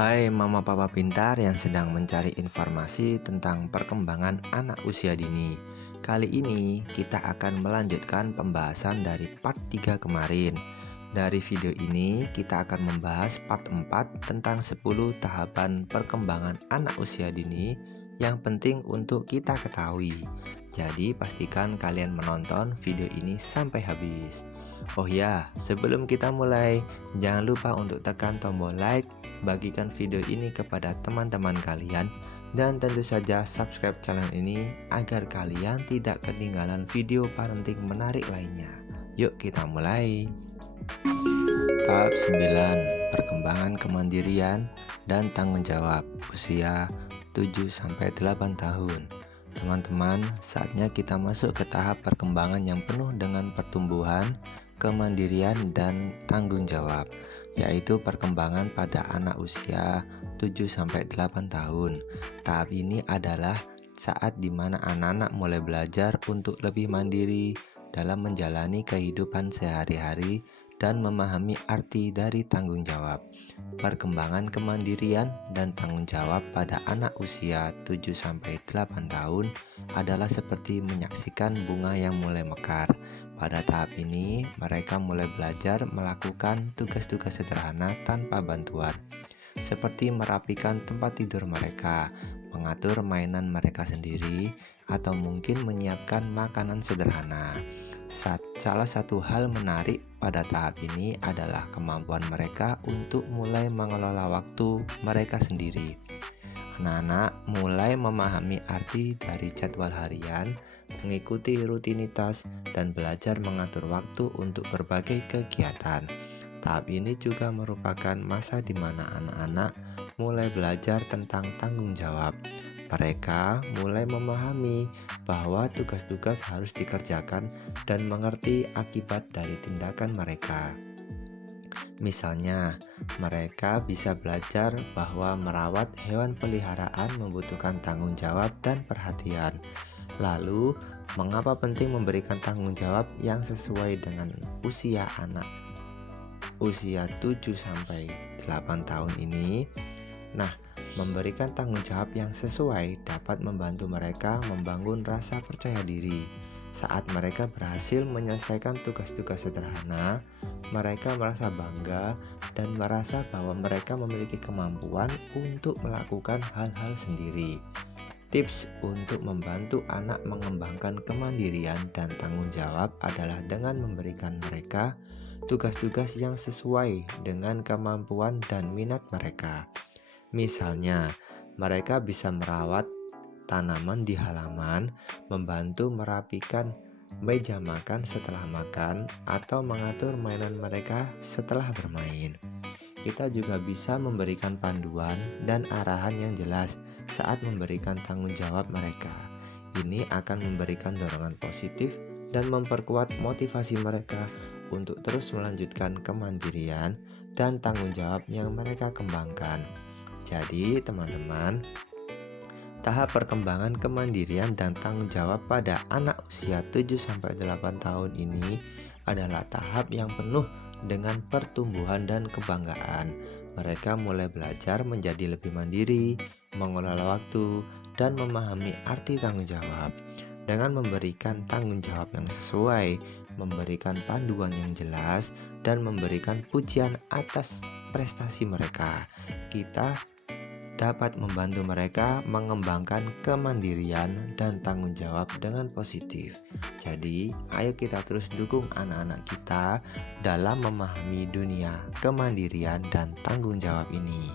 Hai mama papa pintar yang sedang mencari informasi tentang perkembangan anak usia dini. Kali ini kita akan melanjutkan pembahasan dari part 3 kemarin. Dari video ini kita akan membahas part 4 tentang 10 tahapan perkembangan anak usia dini yang penting untuk kita ketahui. Jadi pastikan kalian menonton video ini sampai habis. Oh ya, sebelum kita mulai, jangan lupa untuk tekan tombol like, bagikan video ini kepada teman-teman kalian, dan tentu saja subscribe channel ini agar kalian tidak ketinggalan video parenting menarik lainnya. Yuk kita mulai. Tahap 9, perkembangan kemandirian dan tanggung jawab usia 7-8 tahun. Teman-teman, saatnya kita masuk ke tahap perkembangan yang penuh dengan pertumbuhan, kemandirian, dan tanggung jawab, yaitu perkembangan pada anak usia 7-8 tahun. Tahap ini adalah saat dimana anak-anak mulai belajar untuk lebih mandiri dalam menjalani kehidupan sehari-hari dan memahami arti dari tanggung jawab. Perkembangan kemandirian dan tanggung jawab pada anak usia 7-8 tahun adalah seperti menyaksikan bunga yang mulai mekar. Pada tahap ini, mereka mulai belajar melakukan tugas-tugas sederhana tanpa bantuan, seperti merapikan tempat tidur mereka, mengatur mainan mereka sendiri, atau mungkin menyiapkan makanan sederhana. Salah satu hal menarik pada tahap ini adalah kemampuan mereka untuk mulai mengelola waktu mereka sendiri. Anak-anak mulai memahami arti dari jadwal harian, mengikuti rutinitas, dan belajar mengatur waktu untuk berbagai kegiatan. Tahap ini juga merupakan masa di mana anak-anak mulai belajar tentang tanggung jawab. Mereka mulai memahami bahwa tugas-tugas harus dikerjakan dan mengerti akibat dari tindakan mereka. Misalnya, mereka bisa belajar bahwa merawat hewan peliharaan membutuhkan tanggung jawab dan perhatian. Lalu, mengapa penting memberikan tanggung jawab yang sesuai dengan usia anak usia 7-8 tahun ini? Nah, memberikan tanggung jawab yang sesuai dapat membantu mereka membangun rasa percaya diri. Saat mereka berhasil menyelesaikan tugas-tugas sederhana, mereka merasa bangga dan merasa bahwa mereka memiliki kemampuan untuk melakukan hal-hal sendiri. Tips untuk membantu anak mengembangkan kemandirian dan tanggung jawab adalah dengan memberikan mereka tugas-tugas yang sesuai dengan kemampuan dan minat mereka. Misalnya, mereka bisa merawat tanaman di halaman, membantu merapikan meja makan setelah makan, atau mengatur mainan mereka setelah bermain. Kita juga bisa memberikan panduan dan arahan yang jelas saat memberikan tanggung jawab mereka. Ini akan memberikan dorongan positif dan memperkuat motivasi mereka untuk terus melanjutkan kemandirian dan tanggung jawab yang mereka kembangkan. Jadi teman-teman, tahap perkembangan kemandirian dan tanggung jawab pada anak usia 7-8 tahun ini adalah tahap yang penuh dengan pertumbuhan dan kebanggaan. Mereka mulai belajar menjadi lebih mandiri, mengelola waktu, dan memahami arti tanggung jawab. Dengan memberikan tanggung jawab yang sesuai, memberikan panduan yang jelas, dan memberikan pujian atas prestasi mereka, kita dapat membantu mereka mengembangkan kemandirian dan tanggung jawab dengan positif. Jadi, ayo kita terus dukung anak-anak kita dalam memahami dunia kemandirian dan tanggung jawab ini.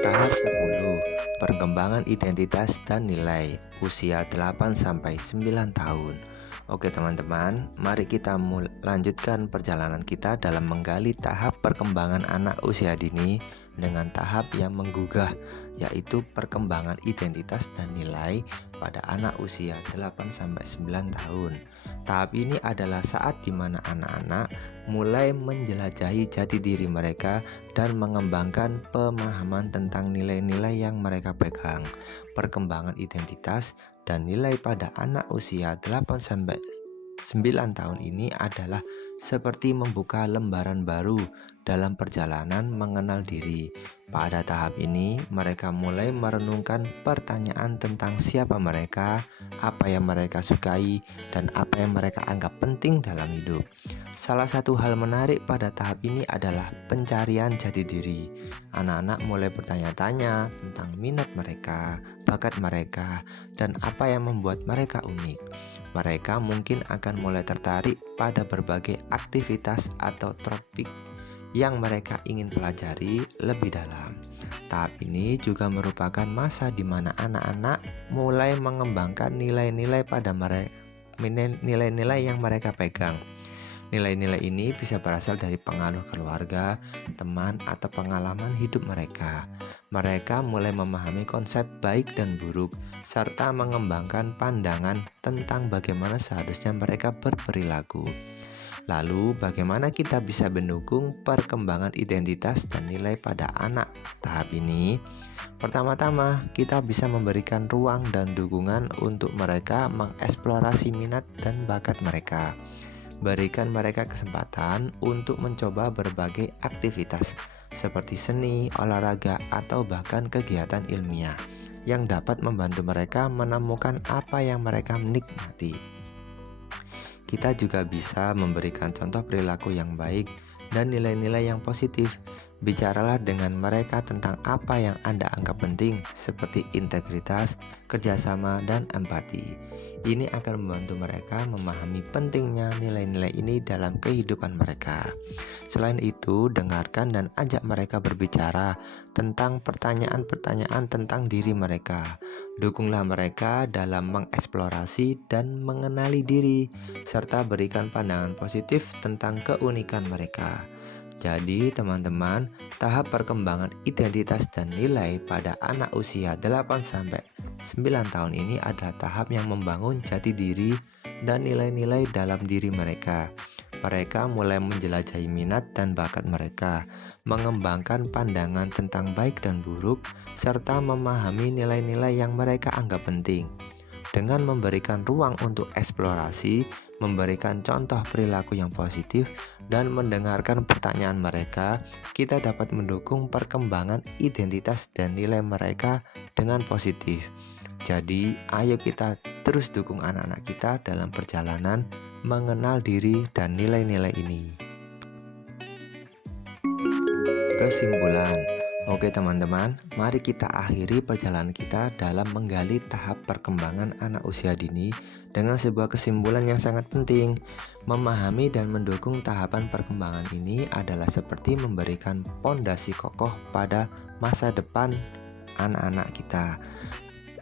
Tahap 10, perkembangan identitas dan nilai usia 8-9 tahun. Oke teman-teman, mari kita lanjutkan perjalanan kita dalam menggali tahap perkembangan anak usia dini dengan tahap yang menggugah, yaitu perkembangan identitas dan nilai pada anak usia 8-9 tahun. Tahap ini adalah saat di mana anak-anak mulai menjelajahi jati diri mereka dan mengembangkan pemahaman tentang nilai-nilai yang mereka pegang. Perkembangan identitas dan nilai pada anak usia 8-9 tahun ini adalah seperti membuka lembaran baru dalam perjalanan mengenal diri. Pada tahap ini, mereka mulai merenungkan pertanyaan tentang siapa mereka, apa yang mereka sukai, dan apa yang mereka anggap penting dalam hidup. Salah satu hal menarik pada tahap ini adalah pencarian jati diri. Anak-anak mulai bertanya-tanya tentang minat mereka, bakat mereka, dan apa yang membuat mereka unik. Mereka mungkin akan mulai tertarik pada berbagai aktivitas atau topik yang mereka ingin pelajari lebih dalam. Tahap ini juga merupakan masa di mana anak-anak mulai mengembangkan nilai-nilai nilai-nilai yang mereka pegang. Nilai-nilai ini bisa berasal dari pengaruh keluarga, teman, atau pengalaman hidup mereka. Mereka mulai memahami konsep baik dan buruk, serta mengembangkan pandangan tentang bagaimana seharusnya mereka berperilaku. Lalu, bagaimana kita bisa mendukung perkembangan identitas dan nilai pada anak tahap ini? Pertama-tama, kita bisa memberikan ruang dan dukungan untuk mereka mengeksplorasi minat dan bakat mereka. Berikan mereka kesempatan untuk mencoba berbagai aktivitas seperti seni, olahraga, atau bahkan kegiatan ilmiah yang dapat membantu mereka menemukan apa yang mereka nikmati. Kita juga bisa memberikan contoh perilaku yang baik dan nilai-nilai yang positif. Bicaralah dengan mereka tentang apa yang Anda anggap penting, seperti integritas, kerjasama, dan empati. Ini akan membantu mereka memahami pentingnya nilai-nilai ini dalam kehidupan mereka. Selain itu, dengarkan dan ajak mereka berbicara tentang pertanyaan-pertanyaan tentang diri mereka. Dukunglah mereka dalam mengeksplorasi dan mengenali diri, serta berikan pandangan positif tentang keunikan mereka. Jadi teman-teman, tahap perkembangan identitas dan nilai pada anak usia 8-9 tahun ini adalah tahap yang membangun jati diri dan nilai-nilai dalam diri mereka. Mereka mulai menjelajahi minat dan bakat mereka, mengembangkan pandangan tentang baik dan buruk, serta memahami nilai-nilai yang mereka anggap penting. Dengan memberikan ruang untuk eksplorasi, memberikan contoh perilaku yang positif, dan mendengarkan pertanyaan mereka, kita dapat mendukung perkembangan identitas dan nilai mereka dengan positif. Jadi, ayo kita terus dukung anak-anak kita dalam perjalanan mengenal diri dan nilai-nilai ini. Kesimpulan. Oke teman-teman, mari kita akhiri perjalanan kita dalam menggali tahap perkembangan anak usia dini dengan sebuah kesimpulan yang sangat penting. Memahami dan mendukung tahapan perkembangan ini adalah seperti memberikan pondasi kokoh pada masa depan anak-anak kita.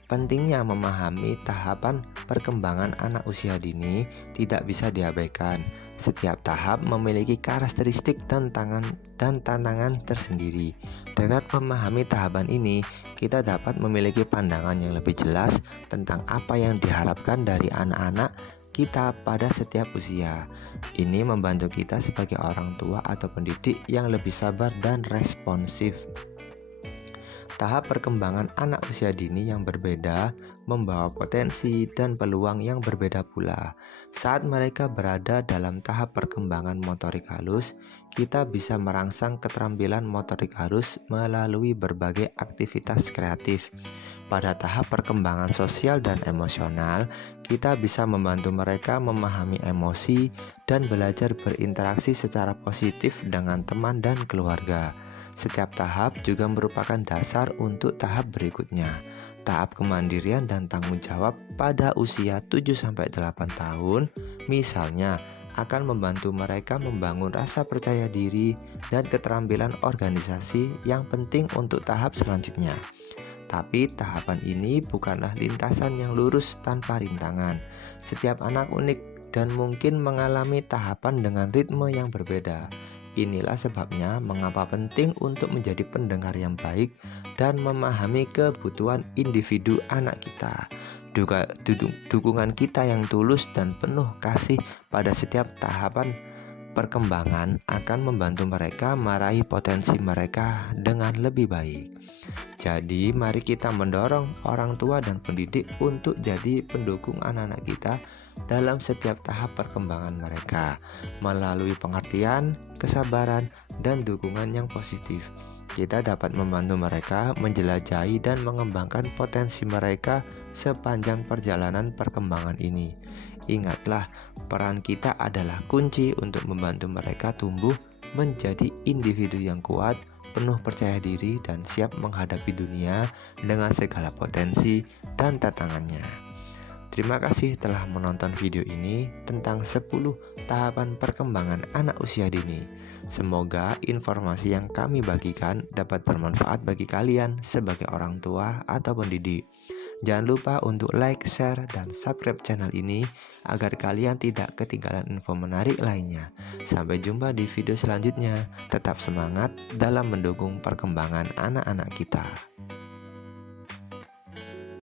Pentingnya memahami tahapan perkembangan anak usia dini tidak bisa diabaikan. Setiap tahap memiliki karakteristik dan tantangan tersendiri. Dengan memahami tahapan ini, kita dapat memiliki pandangan yang lebih jelas tentang apa yang diharapkan dari anak-anak kita pada setiap usia. Ini membantu kita sebagai orang tua atau pendidik yang lebih sabar dan responsif. Tahap perkembangan anak usia dini yang berbeda membawa potensi dan peluang yang berbeda pula. Saat mereka berada dalam tahap perkembangan motorik halus, kita bisa merangsang keterampilan motorik halus melalui berbagai aktivitas kreatif. Pada tahap perkembangan sosial dan emosional, kita bisa membantu mereka memahami emosi dan belajar berinteraksi secara positif dengan teman dan keluarga. Setiap tahap juga merupakan dasar untuk tahap berikutnya. Tahap kemandirian dan tanggung jawab pada usia 7-8 tahun misalnya akan membantu mereka membangun rasa percaya diri dan keterampilan organisasi yang penting untuk tahap selanjutnya. Tapi tahapan ini bukanlah lintasan yang lurus tanpa rintangan. Setiap anak unik dan mungkin mengalami tahapan dengan ritme yang berbeda. Inilah sebabnya mengapa penting untuk menjadi pendengar yang baik dan memahami kebutuhan individu anak kita. Dukungan kita yang tulus dan penuh kasih pada setiap tahapan perkembangan akan membantu mereka meraih potensi mereka dengan lebih baik. Jadi mari kita mendorong orang tua dan pendidik untuk jadi pendukung anak-anak kita dalam setiap tahap perkembangan mereka, melalui pengertian, kesabaran, dan dukungan yang positif. Kita dapat membantu mereka menjelajahi dan mengembangkan potensi mereka sepanjang perjalanan perkembangan ini. Ingatlah, peran kita adalah kunci untuk membantu mereka tumbuh menjadi individu yang kuat, penuh percaya diri, dan siap menghadapi dunia dengan segala potensi dan tantangannya. Terima kasih telah menonton video ini tentang 10 tahapan perkembangan anak usia dini. Semoga informasi yang kami bagikan dapat bermanfaat bagi kalian sebagai orang tua atau pendidik. Jangan lupa untuk like, share, dan subscribe channel ini agar kalian tidak ketinggalan info menarik lainnya. Sampai jumpa di video selanjutnya. Tetap semangat dalam mendukung perkembangan anak-anak kita.